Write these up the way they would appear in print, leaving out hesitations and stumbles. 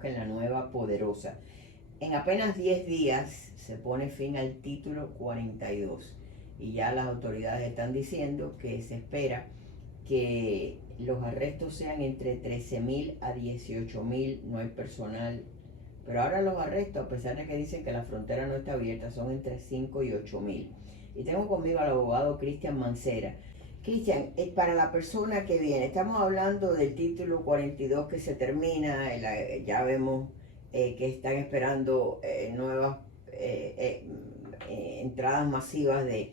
Que en la nueva Poderosa. En apenas 10 días se pone fin al título 42 y ya las autoridades están diciendo que se espera que los arrestos sean entre 13.000 a 18.000, no hay personal. Pero ahora los arrestos, a pesar de que dicen que la frontera no está abierta, son entre 5 y 8.000. Y tengo conmigo al abogado Cristian Mancera. Cristian, para la persona que viene, estamos hablando del título 42 que se termina, ya vemos que están esperando nuevas entradas masivas de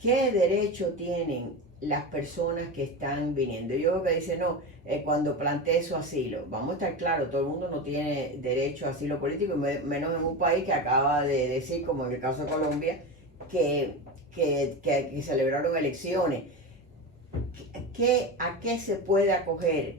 qué derecho tienen las personas que están viniendo. Yo creo que dice, no, cuando plantee su asilo, vamos a estar claros, todo el mundo no tiene derecho a asilo político, menos en un país que acaba de decir, como en el caso de Colombia, que celebraron elecciones. ¿A qué se puede acoger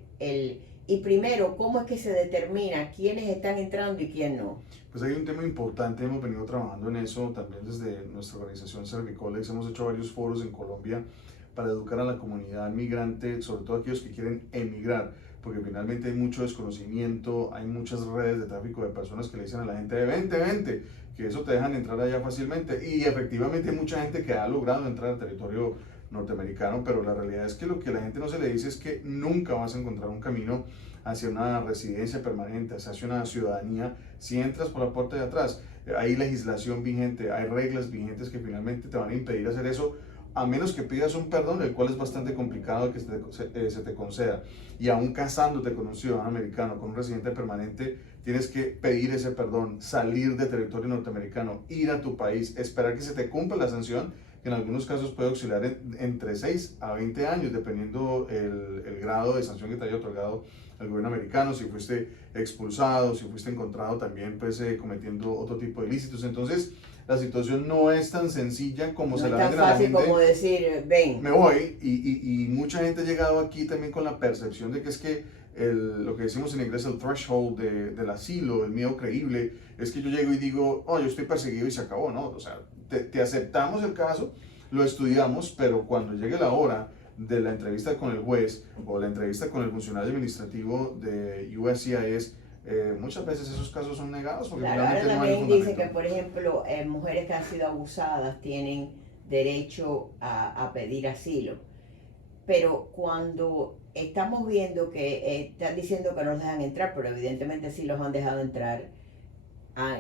y primero, cómo es que se determina quiénes están entrando y quién no? Pues hay un tema importante, hemos venido trabajando en eso también desde nuestra organización Servicolex, hemos hecho varios foros en Colombia para educar a la comunidad migrante, sobre todo aquellos que quieren emigrar, porque finalmente hay mucho desconocimiento, hay muchas redes de tráfico de personas que le dicen a la gente, vente, vente, que eso te dejan entrar allá fácilmente, y efectivamente hay mucha gente que ha logrado entrar al territorio norteamericano, pero la realidad es que lo que la gente no se le dice es que nunca vas a encontrar un camino hacia una residencia permanente, hacia una ciudadanía, si entras por la puerta de atrás. Hay legislación vigente, hay reglas vigentes que finalmente te van a impedir hacer eso, a menos que pidas un perdón, el cual es bastante complicado que se te conceda. Y aún casándote con un ciudadano americano, con un residente permanente, tienes que pedir ese perdón, salir del territorio norteamericano, ir a tu país, esperar que se te cumpla la sanción, que en algunos casos puede oscilar entre 6 a 20 años, dependiendo el grado de sanción que te haya otorgado el gobierno americano, si fuiste expulsado, si fuiste encontrado también pues, cometiendo otro tipo de ilícitos. Entonces, la situación no es tan sencilla como se la venden a la gente. No es tan fácil como decir, ven. Me voy, y mucha gente ha llegado aquí también con la percepción de que es que lo que decimos en inglés, el threshold del asilo, el miedo creíble, es que yo llego y digo, oh, yo estoy perseguido y se acabó, ¿no? O sea, te aceptamos el caso, lo estudiamos, pero cuando llegue la hora de la entrevista con el juez o la entrevista con el funcionario administrativo de USCIS, muchas veces esos casos son negados porque claro, ahora finalmente no hay también fundamento. dice que, por ejemplo, mujeres que han sido abusadas tienen derecho a pedir asilo. Pero cuando estamos viendo que están diciendo que no los dejan entrar, pero evidentemente sí los han dejado entrar,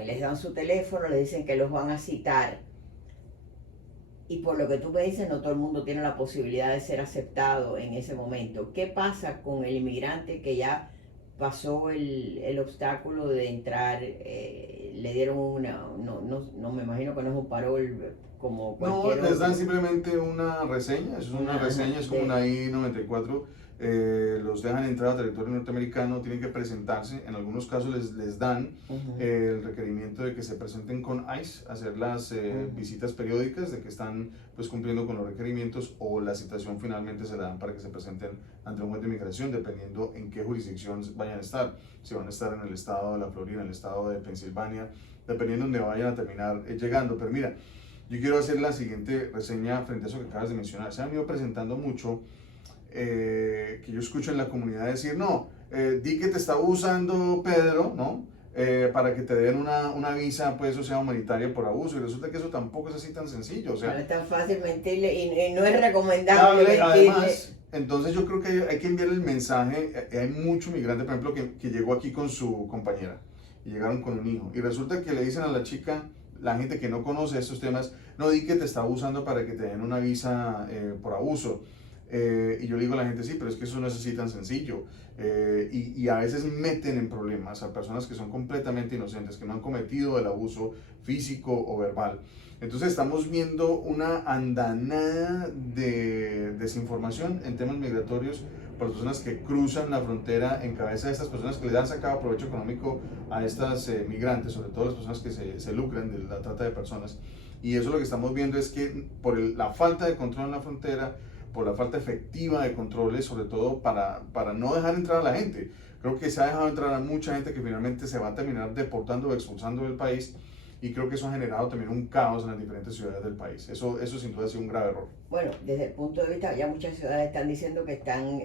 les dan su teléfono, les dicen que los van a citar. Y por lo que tú me dices, no todo el mundo tiene la posibilidad de ser aceptado en ese momento. ¿Qué pasa con el inmigrante que ya pasó el obstáculo de entrar? Le dieron no me imagino que no es un parol como cualquier No, les dan otro. simplemente una reseña, es una reseña, es como una I-94, los dejan entrar a territorio norteamericano, tienen que presentarse, en algunos casos les dan el requerimiento de que se presenten con ICE, hacer las visitas periódicas de que están pues cumpliendo con los requerimientos, o la citación finalmente se la dan para que se presenten ante un juez de inmigración, dependiendo en qué jurisdicción vayan a estar, si van a estar en el estado de la Florida, en el estado de Pensilvania, dependiendo de donde vayan a terminar llegando. Pero mira, yo quiero hacer la siguiente reseña frente a eso que acabas de mencionar. Se han ido presentando mucho que yo escucho en la comunidad decir, no, di que te está usando Pedro, ¿no? Para que te den una visa, pues, o sea, humanitaria por abuso. Y resulta que eso tampoco es así tan sencillo. O sea, no es tan fácil mentirle y no es recomendable mentirle. Además, entonces yo creo que hay que enviar el mensaje. Hay mucho migrante, por ejemplo, que llegó aquí con su compañera y llegaron con un hijo. Y resulta que le dicen a la chica, la gente que no conoce estos temas, no, di que te está abusando para que te den una visa por abuso. Y yo le digo a la gente, sí, pero es que eso no es así tan sencillo. Y a veces meten en problemas a personas que son completamente inocentes, que no han cometido el abuso físico o verbal. Entonces estamos viendo una andanada de desinformación en temas migratorios por las personas que cruzan la frontera en cabeza de estas personas que le dan sacado provecho económico a estas migrantes, sobre todo las personas que se lucran de la trata de personas. Y eso lo que estamos viendo es que por la falta de control en la frontera, por la falta efectiva de controles, sobre todo para no dejar entrar a la gente. Creo que se ha dejado entrar a mucha gente que finalmente se va a terminar deportando o expulsando del país. y creo que eso ha generado también un caos en las diferentes ciudades del país. Eso sin duda ha sido un grave error. Bueno, desde el punto de vista, ya muchas ciudades están diciendo que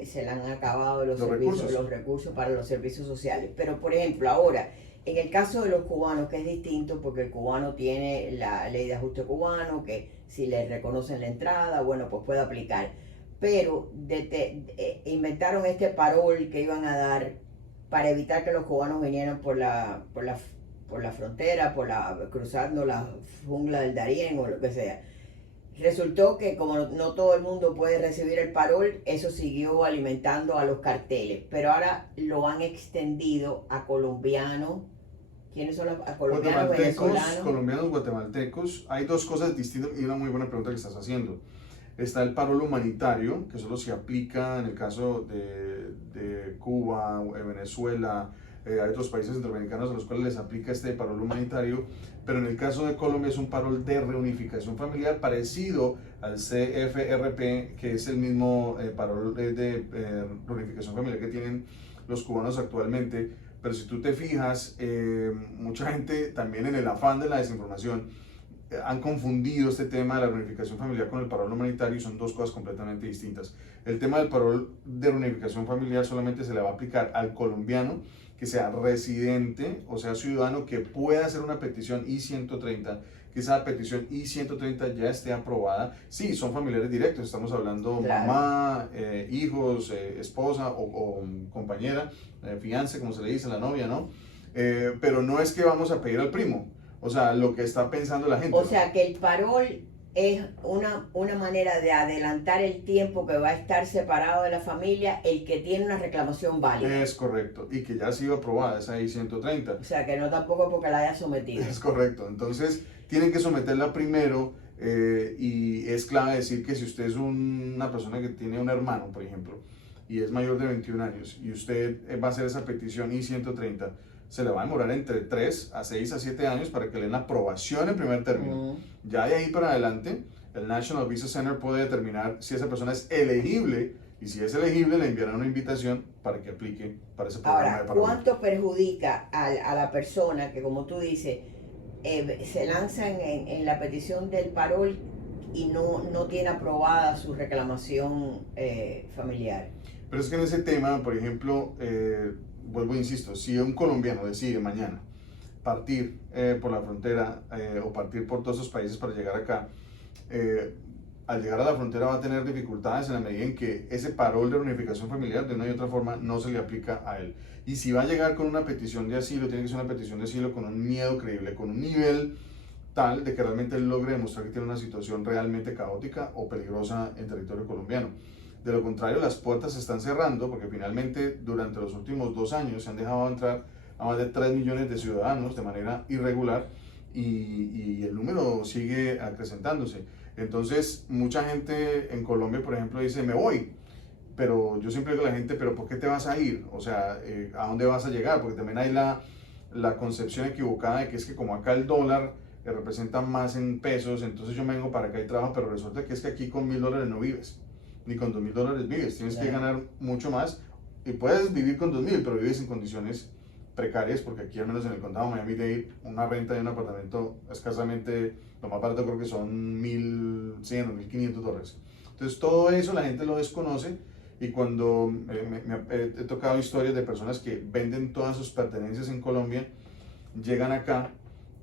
se le han acabado los recursos para los servicios sociales. Pero, por ejemplo, ahora, en el caso de los cubanos, que es distinto, porque el cubano tiene la ley de ajuste cubano, que si le reconocen la entrada, bueno, pues puede aplicar. Pero inventaron este parol que iban a dar para evitar que los cubanos vinieran por la frontera, cruzando la jungla del Darién o lo que sea. Resultó que como no todo el mundo puede recibir el parol, eso siguió alimentando a los carteles, pero ahora lo han extendido a colombianos. ¿Quiénes son los colombianos, venezolanos? Colombianos, guatemaltecos. Hay dos cosas distintas y una muy buena pregunta que estás haciendo. Está el parol humanitario, que solo se aplica en el caso de Cuba, Venezuela, hay otros países centroamericanos a los cuales les aplica este parol humanitario, pero en el caso de Colombia es un parol de reunificación familiar parecido al CFRP, que es el mismo parol de reunificación familiar que tienen los cubanos actualmente. Pero si tú te fijas, mucha gente también en el afán de la desinformación han confundido este tema de la reunificación familiar con el parol humanitario y son dos cosas completamente distintas. El tema del parol de reunificación familiar solamente se le va a aplicar al colombiano que sea residente, o sea ciudadano, que pueda hacer una petición I-130, que esa petición I-130 ya esté aprobada. Sí, son familiares directos, estamos hablando claro. Mamá, hijos, esposa o compañera, fiance, como se le dice, la novia, ¿no? Pero no es que vamos a pedir al primo, o sea, lo que está pensando la gente. O sea, que el parol es una manera de adelantar el tiempo que va a estar separado de la familia el que tiene una reclamación válida. Es correcto, y que ya ha sido aprobada esa I-130. O sea, que no tampoco porque la haya sometido. Es correcto, entonces tienen que someterla primero y es clave decir que si usted es una persona que tiene un hermano, por ejemplo, y es mayor de 21 años y usted va a hacer esa petición I-130, se le va a demorar entre 3 a 6 a 7 años para que le den la aprobación en primer término. Ya de ahí para adelante, el National Visa Center puede determinar si esa persona es elegible y si es elegible le enviarán una invitación para que aplique para ese programa. Ahora, de parol. ¿cuánto perjudica a la persona que, como tú dices, se lanza en la petición del parol y no tiene aprobada su reclamación familiar? Pero es que en ese tema, por ejemplo, vuelvo e insisto, si un colombiano decide mañana partir por la frontera o partir por todos esos países para llegar acá, al llegar a la frontera va a tener dificultades en la medida en que ese parol de reunificación familiar de una y otra forma no se le aplica a él. Y si va a llegar con una petición de asilo, tiene que ser una petición de asilo con un miedo creíble, con un nivel tal de que realmente él logre demostrar que tiene una situación realmente caótica o peligrosa en territorio colombiano. De lo contrario, las puertas se están cerrando porque finalmente durante los últimos 2 años se han dejado entrar a más de 3 millones de ciudadanos de manera irregular y el número sigue acrecentándose. Entonces, mucha gente en Colombia, por ejemplo, dice, me voy. Pero yo siempre digo a la gente, ¿pero por qué te vas a ir? O sea, ¿a dónde vas a llegar? Porque también hay la concepción equivocada de que es que como acá el dólar representa más en pesos, entonces yo me vengo para acá y trabajo, pero resulta que es que aquí con $1,000 no vives, ni con $2,000 vives, tienes que ganar mucho más y puedes vivir con 2,000, pero vives en condiciones precarias, porque aquí al menos en el condado Miami-Dade una renta de un apartamento escasamente, lo más barato creo que son $1,100 o $1,500. Entonces todo eso la gente lo desconoce y cuando he tocado historias de personas que venden todas sus pertenencias en Colombia, llegan acá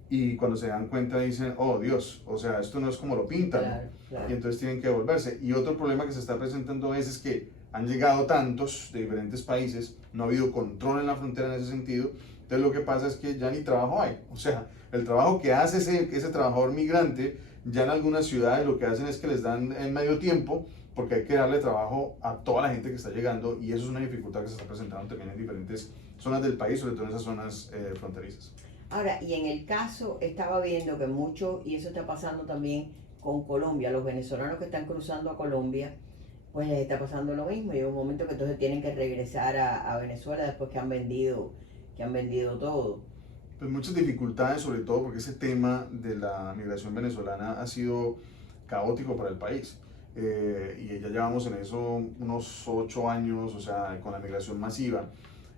y cuando se dan cuenta dicen, oh Dios, o sea, esto no es como lo pintan, claro, claro. Y entonces tienen que devolverse. Y otro problema que se está presentando es que han llegado tantos de diferentes países, no ha habido control en la frontera en ese sentido, entonces lo que pasa es que ya ni trabajo hay, o sea, el trabajo que hace ese trabajador migrante, ya en algunas ciudades lo que hacen es que les dan en medio tiempo, porque hay que darle trabajo a toda la gente que está llegando y eso es una dificultad que se está presentando también en diferentes zonas del país, sobre todo en esas zonas fronterizas. Ahora, y en el caso, estaba viendo que mucho, y eso está pasando también con Colombia, los venezolanos que están cruzando a Colombia, pues les está pasando lo mismo, y hay un momento que entonces tienen que regresar a Venezuela después que han vendido todo. Pues muchas dificultades, sobre todo porque ese tema de la migración venezolana ha sido caótico para el país. Y ya llevamos en eso unos 8 años, o sea, con la migración masiva.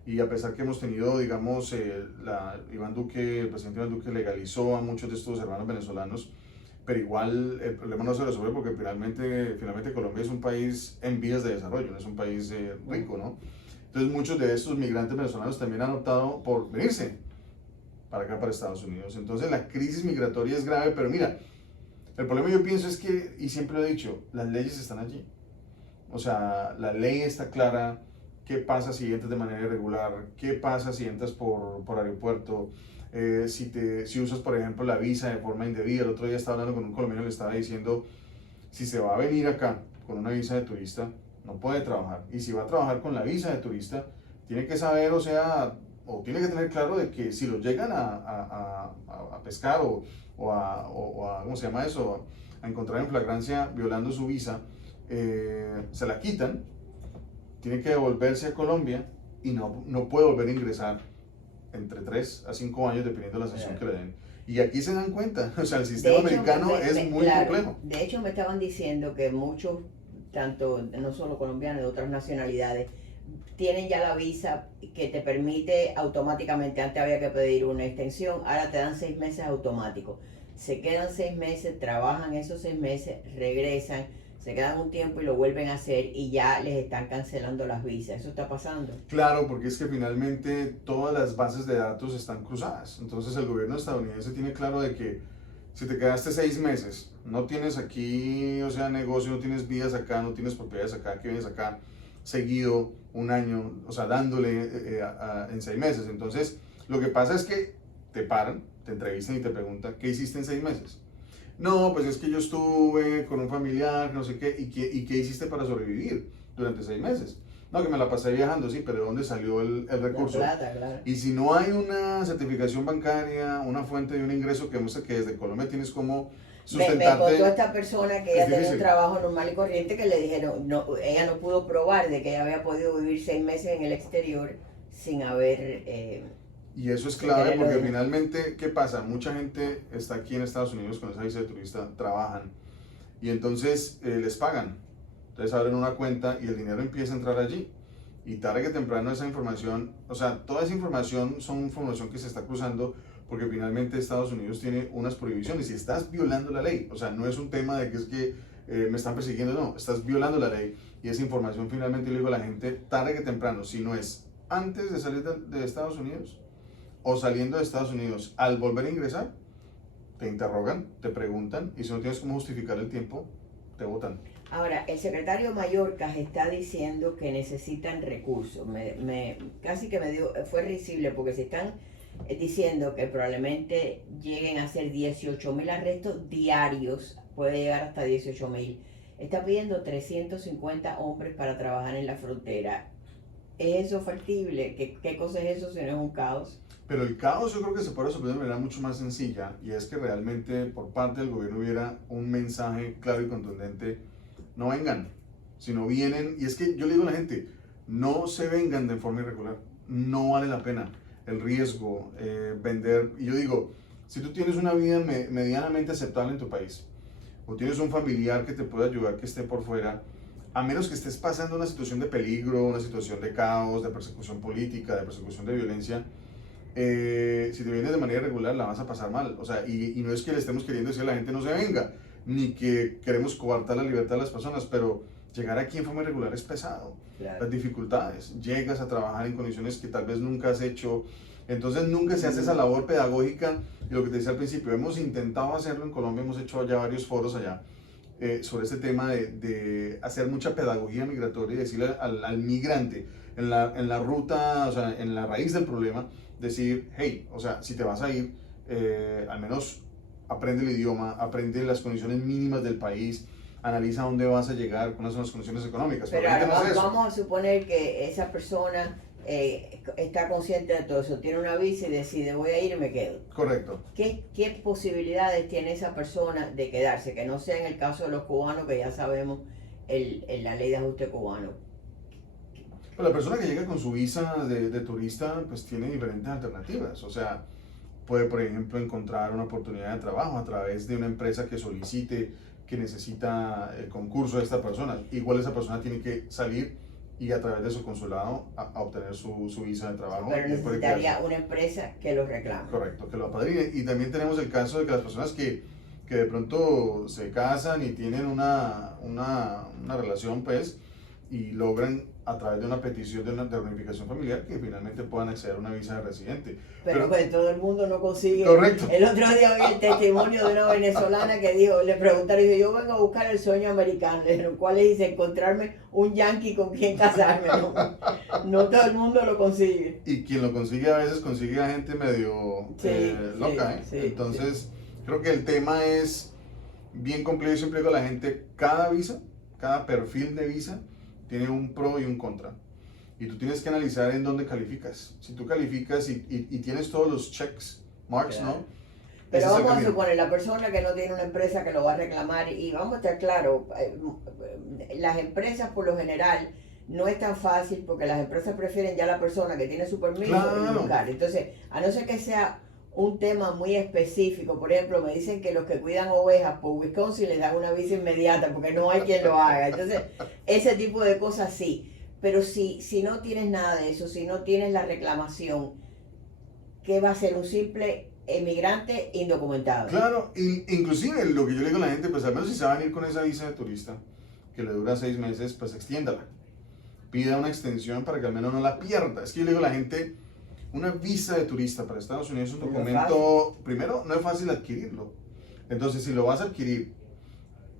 y a pesar que hemos tenido, digamos, el presidente Iván Duque legalizó a muchos de estos hermanos venezolanos, pero igual el problema no se resuelve porque finalmente Colombia es un país en vías de desarrollo, no es un país rico, ¿no? Entonces muchos de estos migrantes venezolanos también han optado por venirse para acá, para Estados Unidos. Entonces la crisis migratoria es grave, pero mira, el problema yo pienso es que, y siempre lo he dicho, las leyes están allí. O sea, la ley está clara. ¿Qué pasa si entras de manera irregular? ¿Qué pasa si entras por aeropuerto? Si usas, por ejemplo, la visa de forma indebida. El otro día estaba hablando con un colombiano y le estaba diciendo, si se va a venir acá con una visa de turista, no puede trabajar. Y si va a trabajar con la visa de turista, tiene que saber, o sea, o tiene que tener claro de que si lo llegan a pescar ¿cómo se llama eso? A encontrar en flagrancia violando su visa, se la quitan, tiene que devolverse a Colombia y no puede volver a ingresar entre 3 a 5 años dependiendo de la sanción que le den. Y aquí se dan cuenta, o sea, el sistema americano es muy complejo. De hecho, me estaban diciendo que muchos, tanto no solo colombianos, de otras nacionalidades, tienen ya la visa que te permite automáticamente, antes había que pedir una extensión, ahora te dan 6 meses automáticos. Se quedan 6 meses, trabajan esos 6 meses, regresan, se quedan un tiempo y lo vuelven a hacer y ya les están cancelando las visas. ¿Eso está pasando? Claro, porque es que finalmente todas las bases de datos están cruzadas. Entonces el gobierno estadounidense tiene claro de que si te quedaste 6 meses, no tienes aquí, o sea, negocio, no tienes vidas acá, no tienes propiedades acá, que vienes acá seguido un año, o sea, dándole en 6 meses. Entonces, lo que pasa es que te paran, te entrevistan y te preguntan, ¿qué hiciste en 6 meses? No, pues es que yo estuve con un familiar, no sé qué, ¿y qué hiciste para sobrevivir durante 6 meses? No, que me la pasé viajando, sí, pero ¿de dónde salió el recurso? La plata, claro. Y si no hay una certificación bancaria, una fuente de un ingreso que muestre que desde Colombia tienes como sustentarte. Me contó esta persona que ella tenía un trabajo normal y corriente que le dijeron, no, ella no pudo probar de que ella había podido vivir 6 meses en el exterior sin haber... Y eso es clave porque finalmente, ¿qué pasa? Mucha gente está aquí en Estados Unidos con esa visa de turista, trabajan y entonces les pagan. Entonces abren una cuenta y el dinero empieza a entrar allí. Y tarde que temprano esa información, o sea, toda esa información son información que se está cruzando porque finalmente Estados Unidos tiene unas prohibiciones y estás violando la ley. O sea, no es un tema de que es que me están persiguiendo, no, estás violando la ley y esa información finalmente, le digo a la gente, tarde que temprano, si no es antes de salir de Estados Unidos o saliendo de Estados Unidos, al volver a ingresar, te interrogan, te preguntan y si no tienes cómo justificar el tiempo, te votan. Ahora, el secretario Mayorkas está diciendo que necesitan recursos. Casi que fue risible porque se están diciendo que probablemente lleguen a ser 18.000 arrestos diarios, puede llegar hasta 18.000. Está pidiendo 350 hombres para trabajar en la frontera. ¿Es eso factible? ¿Qué cosa es eso si no es un caos? Pero el caos yo creo que se puede resolver de manera mucho más sencilla y es que realmente por parte del gobierno hubiera un mensaje claro y contundente: no vengan, sino vienen, y es que yo le digo a la gente, no se vengan de forma irregular, no vale la pena el riesgo, vender, y yo digo, si tú tienes una vida medianamente aceptable en tu país, o tienes un familiar que te puede ayudar que esté por fuera, a menos que estés pasando una situación de peligro, una situación de caos, de persecución política, de persecución de violencia, si te vienes de manera irregular la vas a pasar mal. O sea, y no es que le estemos queriendo decir a la gente no se venga, ni que queremos coartar la libertad de las personas, pero llegar aquí en forma irregular es pesado. Claro. Las dificultades, llegas a trabajar en condiciones que tal vez nunca has hecho, entonces nunca se hace esa labor pedagógica. Y lo que te decía al principio, hemos intentado hacerlo en Colombia, hemos hecho ya varios foros allá sobre este tema de hacer mucha pedagogía migratoria y decirle al migrante en la ruta, o sea, en la raíz del problema, decir, hey, o sea, si te vas a ir, al menos aprende el idioma, aprende las condiciones mínimas del país, analiza dónde vas a llegar, cuáles son las condiciones económicas. Pero ahora vamos a suponer que esa persona está consciente de todo eso, tiene una visa y decide voy a ir y me quedo. Correcto. ¿Qué posibilidades tiene esa persona de quedarse? Que no sea en el caso de los cubanos, que ya sabemos la ley de ajuste cubano. Pues la persona que llega con su visa de turista pues tiene diferentes alternativas. O sea, puede por ejemplo encontrar una oportunidad de trabajo a través de una empresa que solicite, que necesita el concurso de esta persona. Igual esa persona tiene que salir y a través de su consulado a obtener su visa de trabajo. Pero y puede necesitaría quedarse. una empresa que lo reclame. Correcto, que lo apadrine. Y también tenemos el caso de que las personas que de pronto se casan y tienen una relación, pues, y logran a través de una petición de reunificación familiar que finalmente puedan acceder a una visa de residente. Pero pues todo el mundo no consigue. Correcto. El otro día vi el testimonio de una venezolana que dijo, le preguntaron, dijo, yo vengo a buscar el sueño americano. Le dijeron, ¿cuál es? Dice, encontrarme un yankee con quien casarme. No, no todo el mundo lo consigue. Y quien lo consigue a veces consigue a gente medio loca, ¿eh? Sí, Entonces, creo que el tema es bien complejo. Yo siempre digo a la gente, cada visa, cada perfil de visa, tiene un pro y un contra. Y tú tienes que analizar en dónde calificas. Si tú calificas y tienes todos los checks, marks, Claro. ¿no? Pero Ese es el vamos a camino. suponer, la persona que no tiene una empresa que lo va a reclamar, y vamos a estar claros, las empresas por lo general no es tan fácil porque las empresas prefieren ya la persona que tiene su permiso y Claro. buscar. Entonces, a no ser que sea un tema muy específico, por ejemplo, me dicen que los que cuidan ovejas por Wisconsin les dan una visa inmediata porque no hay quien lo haga. Entonces, ese tipo de cosas sí. Pero si no tienes nada de eso, si no tienes la reclamación, ¿qué va a ser? Un simple emigrante indocumentado. Claro, inclusive lo que yo le digo a la gente, pues al menos si se va a venir con esa visa de turista, que le dura 6 meses, pues extiéndala. Pida una extensión para que al menos no la pierda. Es que yo le digo a la gente, una visa de turista para Estados Unidos es un No es documento, primero, no es fácil adquirirlo. Entonces, si lo vas a adquirir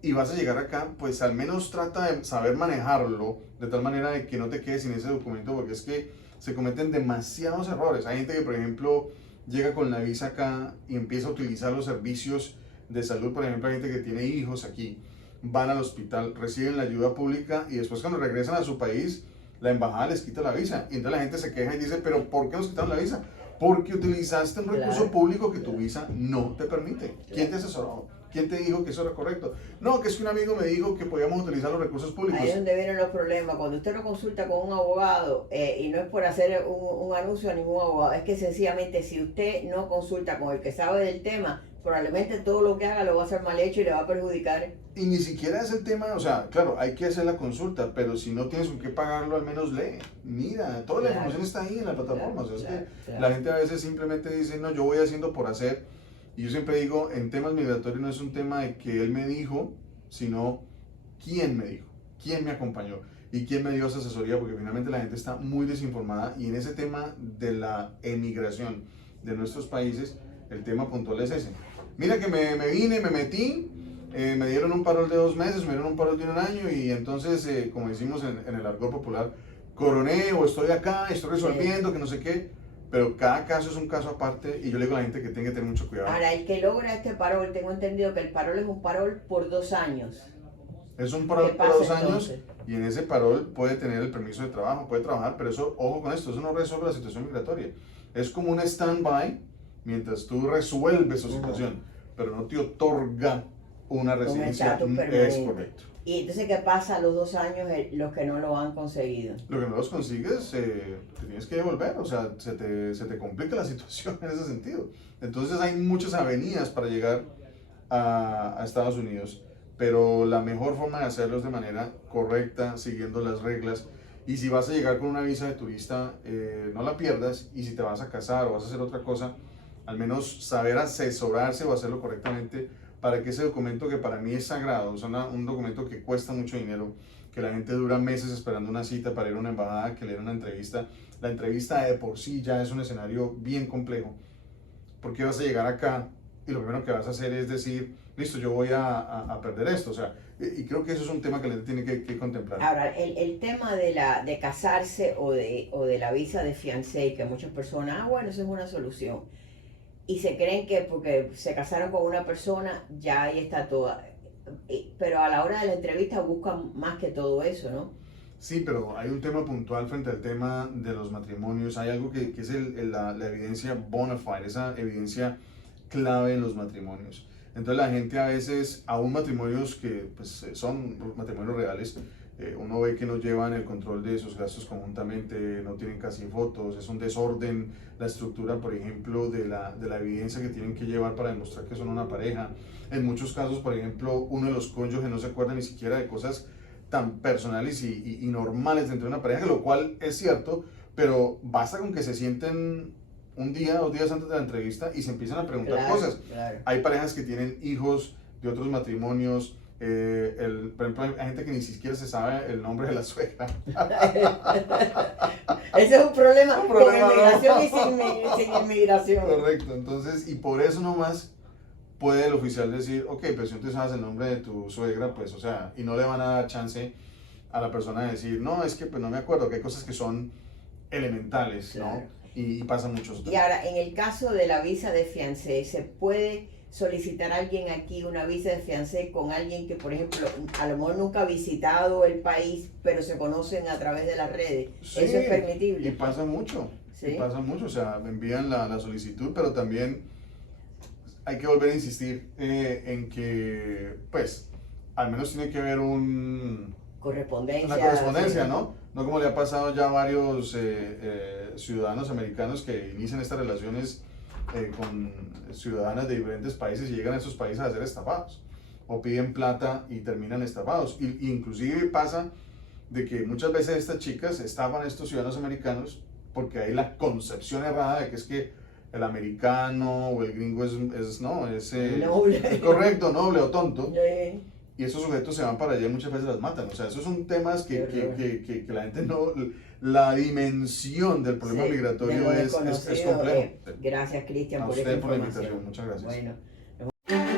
y vas a llegar acá, pues al menos trata de saber manejarlo de tal manera de que no te quedes sin ese documento, porque es que se cometen demasiados errores. Hay gente que, por ejemplo, llega con la visa acá y empieza a utilizar los servicios de salud. Por ejemplo, hay gente que tiene hijos aquí, van al hospital, reciben la ayuda pública y después cuando regresan a su país, la embajada les quita la visa. Y entonces la gente se queja y dice, pero ¿por qué nos quitaron la visa? Porque utilizaste un recurso Claro, público que tu claro. visa no te permite. ¿Quién te asesoró? ¿Quién te dijo que eso era correcto? No, que es que un amigo me dijo que podíamos utilizar los recursos públicos. Ahí es donde vienen los problemas. Cuando usted no consulta con un abogado, y no es por hacer un anuncio a ningún abogado, es que sencillamente si usted no consulta con el que sabe del tema, probablemente todo lo que haga lo va a hacer mal hecho y le va a perjudicar. Y ni siquiera es el tema, o sea, claro, hay que hacer la consulta, pero si no tienes con qué pagarlo, al menos lee. Mira, toda la Claro. información está ahí en la plataforma. Claro, O sea, es claro, que claro. la gente a veces simplemente dice, no, yo voy haciendo por hacer. Y yo siempre digo, en temas migratorios no es un tema de que él me dijo, sino quién me dijo, quién me acompañó y quién me dio esa asesoría, porque finalmente la gente está muy desinformada y en ese tema de la emigración de nuestros países, el tema puntual es ese. Mira que me vine, me metí, me dieron un parol de 2 meses, me dieron un parol de 1 año y entonces, como decimos en el argot popular, coroné o estoy acá, estoy resolviendo, que no sé qué, pero cada caso es un caso aparte y yo le digo a la gente que tiene que tener mucho cuidado. Ahora, el que logra este parol, tengo entendido que el parol es un parol por 2 años. Es un parol ¿Qué por pasa 2 años entonces? y en ese parol puede tener el permiso de trabajo, puede trabajar, pero eso, ojo con esto, eso no resuelve la situación migratoria. Es como un stand-by mientras tú resuelves su situación, pero no te otorga una residencia. estatus Es permanente. correcto. Y entonces, ¿qué pasa a los 2 años los que no lo han conseguido? Lo que no los consigues, te tienes que devolver, o sea, se te complica la situación en ese sentido. Entonces hay muchas avenidas para llegar a Estados Unidos, pero la mejor forma de hacerlo es de manera correcta, siguiendo las reglas. Y si vas a llegar con una visa de turista, no la pierdas. Y si te vas a casar o vas a hacer otra cosa, al menos saber asesorarse o hacerlo correctamente para que ese documento que para mí es sagrado, es un documento que cuesta mucho dinero, que la gente dura meses esperando una cita para ir a una embajada, que le den una entrevista. La entrevista de por sí ya es un escenario bien complejo, porque vas a llegar acá y lo primero que vas a hacer es decir, listo, yo voy a perder esto, o sea, y creo que eso es un tema que la gente tiene que contemplar. Ahora, el tema de casarse o de la visa de fiancé, que muchas personas, bueno, eso es una solución. Y se creen que porque se casaron con una persona, ya ahí está toda. Pero a la hora de la entrevista buscan más que todo eso, ¿no? Sí, pero hay un tema puntual frente al tema de los matrimonios. Hay algo que es la evidencia bona fide, esa evidencia clave en los matrimonios. Entonces la gente a veces, aún matrimonios que pues, son matrimonios reales, uno ve que no llevan el control de sus gastos conjuntamente, no tienen casi fotos, es un desorden la estructura, por ejemplo, de la evidencia que tienen que llevar para demostrar que son una pareja. En muchos casos, por ejemplo, uno de los cónyuges no se acuerda ni siquiera de cosas tan personales y normales dentro de una pareja, lo cual es cierto, pero basta con que se sienten un día, 2 días antes de la entrevista y se empiezan a preguntar Claro, cosas. claro. Hay parejas que tienen hijos de otros matrimonios, por ejemplo, hay gente que ni siquiera se sabe el nombre de la suegra. Ese es un problema, Un problema, con inmigración ¿no? y sin inmigración. Correcto, entonces, y por eso nomás puede el oficial decir, ok, pero si no te sabes el nombre de tu suegra, pues, o sea, y no le van a dar chance a la persona de decir, no, es que pues no me acuerdo, que hay cosas que son elementales, ¿no? Claro. Y pasa mucho eso Y también. ahora, en el caso de la visa de fiancé, ¿se puede solicitar a alguien aquí una visa de fiancé con alguien que, por ejemplo, a lo mejor nunca ha visitado el país, pero se conocen a través de las redes? Sí, ¿Eso es y permitible? pasa mucho, ¿Sí? y pasa mucho, o sea, me envían la solicitud, pero también hay que volver a insistir en que, pues, al menos tiene que haber una correspondencia, Sí. ¿no? No como le ha pasado ya a varios ciudadanos americanos que inician estas relaciones con ciudadanas de diferentes países y llegan a esos países a ser estafados o piden plata y terminan estafados. Y inclusive pasa de que muchas veces estas chicas estafan a estos ciudadanos americanos porque hay la concepción errada de que es que el americano o el gringo Noble. es correcto, noble o tonto. Sí. Y esos sujetos se van para allá y muchas veces las matan. O sea, esos son temas Qué horror. que la gente no... La dimensión del problema Sí, de migratorio lo es desconocido. complejo. Gracias, Cristian, A por esta usted por la información. invitación. Muchas gracias. Bueno.